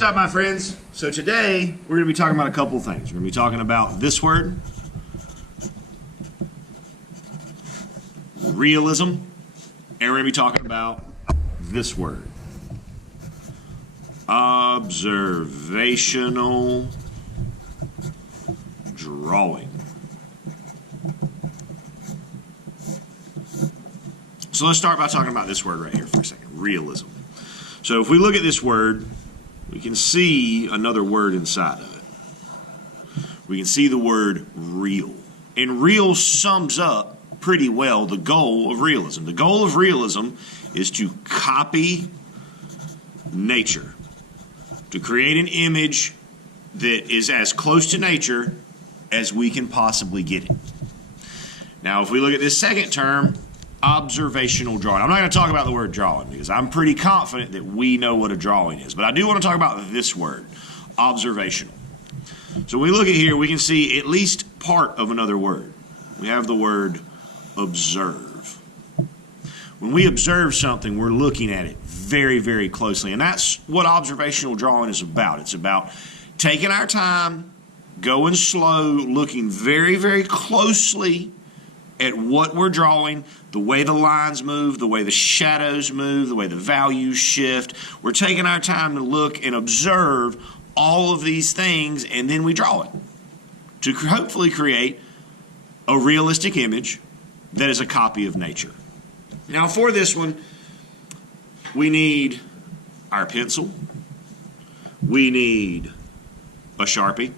What's up, my friends? So today we're going to be talking about a couple of things. We're going to be talking about this word, realism, and we're going to be talking about this word, observational drawing. So let's start by talking about this word right here for a second, realism. So if we look at this word, we can see another word inside of it. We can see the word real. And real sums up pretty well the goal of realism. The goal of realism is to copy nature, to create an image that is as close to nature as we can possibly get it. Now, if we look at this second term, observational drawing. I'm not going to talk about the word drawing because I'm pretty confident that we know what a drawing is, but I do want to talk about this word, observational. So when we look at here, we can see at least part of another word. We have the word observe. When we observe something, we're looking at it very, very closely, and that's what observational drawing is about. It's about taking our time, going slow, looking very, very closely at what we're drawing, the way the lines move, the way the shadows move, the way the values shift. We're taking our time to look and observe all of these things, and then we draw it to hopefully create a realistic image that is a copy of nature. Now for this one, we need our pencil, we need a Sharpie,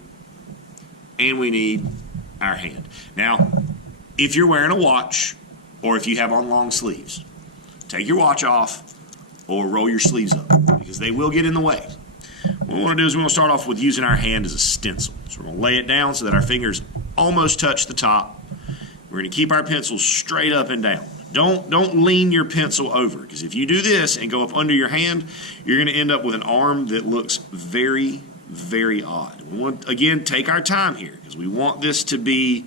and we need our hand. Now, if you're wearing a watch, or if you have on long sleeves, take your watch off or roll your sleeves up because they will get in the way. What we want to do is we want to start off with using our hand as a stencil. So we're going to lay it down so that our fingers almost touch the top. We're going to keep our pencil straight up and down. Don't lean your pencil over, because if you do this and go up under your hand, you're going to end up with an arm that looks very, very odd. We want to, again, take our time here because we want this to be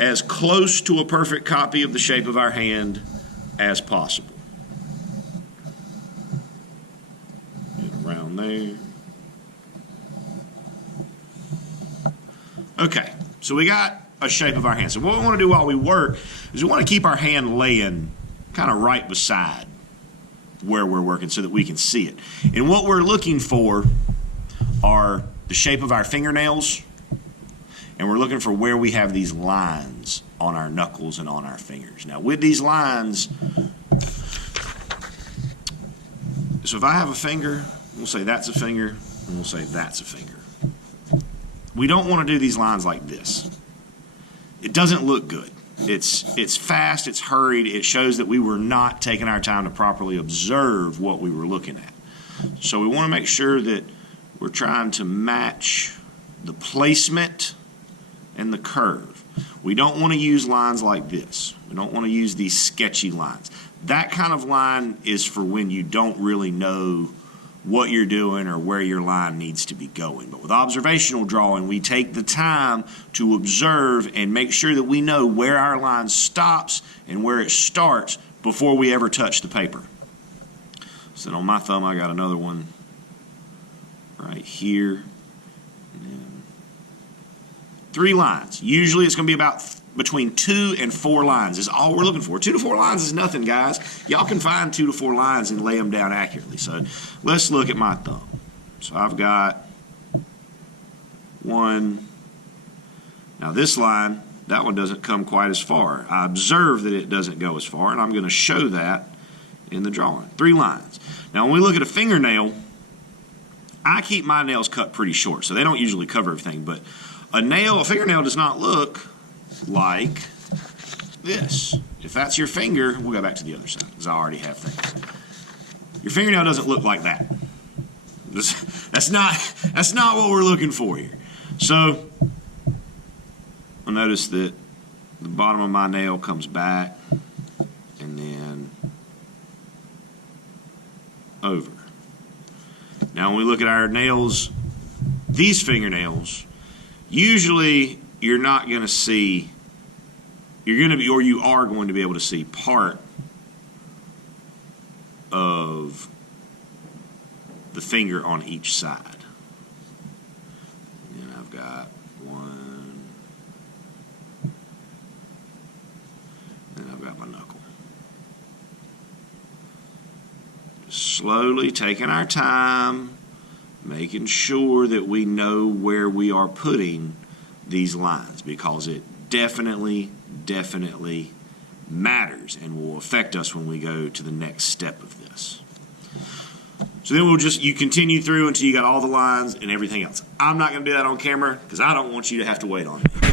as close to a perfect copy of the shape of our hand as possible. Get around there. Okay, so we got a shape of our hand. So what we want to do while we work is we want to keep our hand laying kind of right beside where we're working so that we can see it. And what we're looking for are the shape of our fingernails, and we're looking for where we have these lines on our knuckles and on our fingers. Now with these lines, so if I have a finger, we'll say that's a finger, and we'll say that's a finger. We don't want to do these lines like this. It doesn't look good. It's fast, it's hurried, it shows that we were not taking our time to properly observe what we were looking at. So we want to make sure that we're trying to match the placement and the curve. We don't want to use lines like this. We don't want to use these sketchy lines. That kind of line is for when you don't really know what you're doing or where your line needs to be going. But with observational drawing, we take the time to observe and make sure that we know where our line stops and where it starts before we ever touch the paper. So on my thumb, I got another one right here. 3 lines. Usually it's going to be about between 2 and 4 lines is all we're looking for. 2 to 4 lines is nothing, guys. Y'all can find 2 to 4 lines and lay them down accurately. So let's look at my thumb. So I've got 1. Now this line, that one doesn't come quite as far. I observe that it doesn't go as far, and I'm going to show that in the drawing. 3 lines. Now when we look at a fingernail, I keep my nails cut pretty short, so they don't usually cover everything, but a fingernail does not look like this. If that's your finger, we'll go back to the other side because I already have fingers. Your fingernail doesn't look like that. That's not what we're looking for here. So I'll notice that the bottom of my nail comes back and then over. Now when we look at our nails, these fingernails, usually you're not going to see, you are going to be able to see part of the finger on each side. And I've got one, and I've got my knuckle. Just slowly taking our time, making sure that we know where we are putting these lines, because it definitely matters and will affect us when we go to the next step of this. So then you continue through until you got all the lines and everything else. I'm not going to do that on camera because I don't want you to have to wait on it.